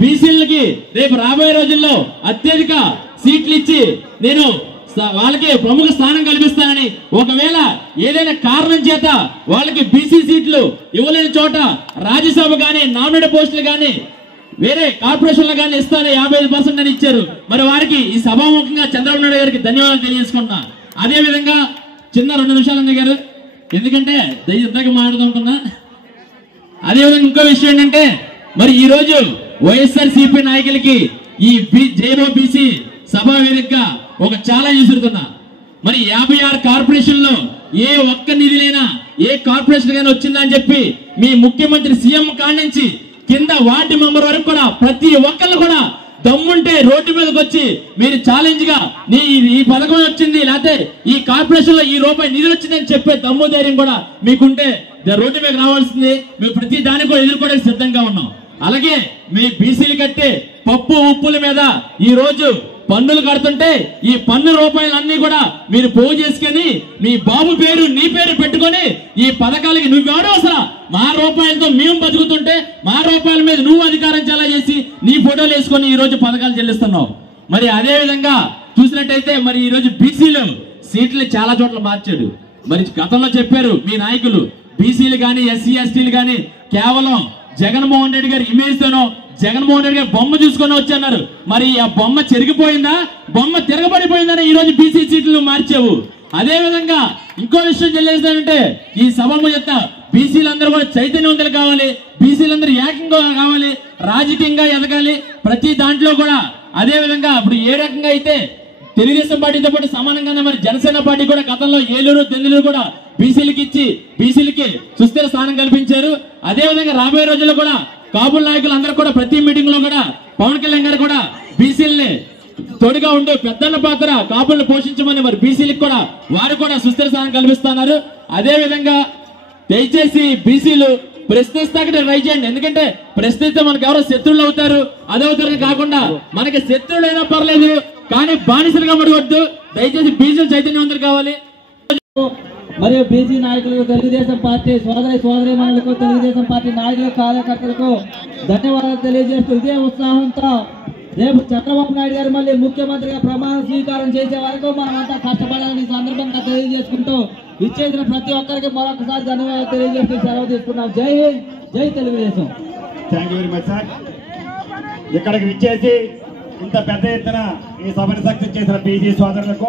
బీసీలకి రేపు రాబోయే రోజుల్లో అత్యధిక సీట్లు ఇచ్చి నేను వాళ్ళకి ప్రముఖ స్థానం కల్పిస్తానని, ఒకవేళ ఏదైనా కారణం చేత వాళ్ళకి బీసీ సీట్లు ఇవ్వలేని చోట రాజ్యసభ కానీ నామినేటెడ్ పోస్టులు కానీ వేరే కార్పొరేషన్లు కానీ ఇస్తానని 55% అని ఇచ్చారు. మరి వారికి ఈ సభాముఖంగా చంద్రబాబు నాయుడు గారికి ధన్యవాదాలు తెలియజేసుకుంటున్నా. అదే విధంగా చిన్న 2 నిమిషాలు అన్న గారు, ఎందుకంటే ఇందాక మాట్లాడుతున్నా. అదేవిధంగా ఇంకో విషయం ఏంటంటే మరి ఈ రోజు వైఎస్ఆర్ సిపి నాయకులకి ఈ జైబో బీసీ సభా వేదికగా ఒక ఛాలెంజ్ విసురుతున్నా. మరి 56 కార్పొరేషన్లో ఏ ఒక్క నిధులైనా ఏ కార్పొరేషన్ గానీ వచ్చిందా అని చెప్పి మీ ముఖ్యమంత్రి సీఎం కాడి నుంచి కింద వార్డు మెంబర్ వరకు కూడా ప్రతి ఒక్కళ్ళు కూడా దమ్ముంటే రోడ్డు మీదకి వచ్చి మీరు ఛాలెంజ్ గా ఈ పథకం వచ్చింది లేకపోతే ఈ కార్పొరేషన్ లో ఈ రూపాయి నిధులు వచ్చిందని చెప్పే దమ్ము ధైర్యం కూడా మీకుంటే రోడ్డు మీద రావాల్సింది. మేము ప్రతి దాన్ని కూడా ఎదుర్కోవడానికి సిద్ధంగా ఉన్నాం. అలాగే మీ బీసీలు కట్టే పప్పు ఉప్పుల మీద ఈ రోజు పన్నులు కడుతుంటే ఈ పన్ను రూపాయలన్నీ కూడా మీరు పోగు చేసుకుని మీ బాబు పేరు నీ పేరు పెట్టుకొని ఈ పథకాలకి నువ్వెవడో అసలు మా రూపాయలతో మేము బతుకుతుంటే మా రూపాయల మీద నువ్వు అధికారం చాలా చేసి నీ ఫోటోలు వేసుకొని ఈ రోజు పథకాలు చెల్లిస్తున్నావు. మరి అదే విధంగా చూసినట్టయితే మరి ఈ రోజు బీసీలు సీట్లు చాలా చోట్ల మార్చాడు. మరి గతంలో చెప్పారు మీ నాయకులు బీసీలు కానీ ఎస్సీ ఎస్టీలు కానీ కేవలం జగన్మోహన్ రెడ్డి గారి ఇమేజ్ తోనో జగన్మోహన్ రెడ్డి గారు బొమ్మ చూసుకొని వచ్చన్నారు. మరి ఆ బొమ్మ చెరిగిపోయిందా, బొమ్మ తిరగబడిపోయిందని ఈ రోజు బీసీ సీట్లు మార్చావు. అదే విధంగా ఇంకో విషయం తెలియజేస్తానంటే ఈ సభ చెప్తా బీసీలందరూ కూడా చైతన్యవంతులు కావాలి, బీసీలందరూ ఏకంగా కావాలి, రాజకీయంగా ఎదగాలి ప్రతి దాంట్లో కూడా. అదే విధంగా ఇప్పుడు ఏ రకంగా అయితే తెలుగుదేశం పార్టీతో పాటు సమానంగానే మరి జనసేన పార్టీ కూడా గతంలో ఏలూరు దెందులూరు కూడా బీసీలకి ఇచ్చి బీసీలకి సుస్థిర స్థానం కల్పించారు. అదే విధంగా రాబోయే రోజుల్లో కూడా కాపుల నాయకులు అందరూ కూడా ప్రతి మీటింగ్ లో కూడా పవన్ కళ్యాణ్ గారు కూడా బీసీలని తోడుగా ఉండే పెద్దన్న పాత్ర కాపులను పోషించమని మరి బీసీలకు కూడా వారు కూడా సుస్థిర స్థానం కల్పిస్తున్నారు. అదే విధంగా దయచేసి బీసీలు ప్రశ్నిస్తాక ట్రై చేయండి. ఎందుకంటే ప్రశ్నిస్తే మనకు ఎవరో శత్రువులు అవుతారు, అదవుతారని కాకుండా మనకి శత్రువులైనా పర్లేదు కానీ బానిసలుగా పడవద్దు. దయచేసి బీసీలు చైతన్యవంతులు కావాలి. మరియు బీసీ నాయకులకు తెలుగుదేశం పార్టీ సోదరీమణులకు తెలుగుదేశం పార్టీ నాయకులకు కార్యకర్తలకు ధన్యవాదాలు తెలియజేస్తూ ఇదే ఉత్సాహంతో రేపు చంద్రబాబు నాయుడు గారు మళ్ళీ ముఖ్యమంత్రిగా ప్రమాణ స్వీకారం చేసే వరకు మనమంతా కష్టపడాలని సందర్భంగా తెలియజేసుకుంటూ ఇచ్చేసిన ప్రతి ఒక్కరికి మరొకసారి ధన్యవాదాలు తెలియజేస్తూ సెలవు తీసుకున్నాం. జై హింద్, జై Telugu Desam. Thank you very much sir. ఇక్కడికి విచ్చేసి ఇంత పెద్ద ఎత్తున ఈ సభను సక్సెస్ చేసిన బీసీ సోదరులకు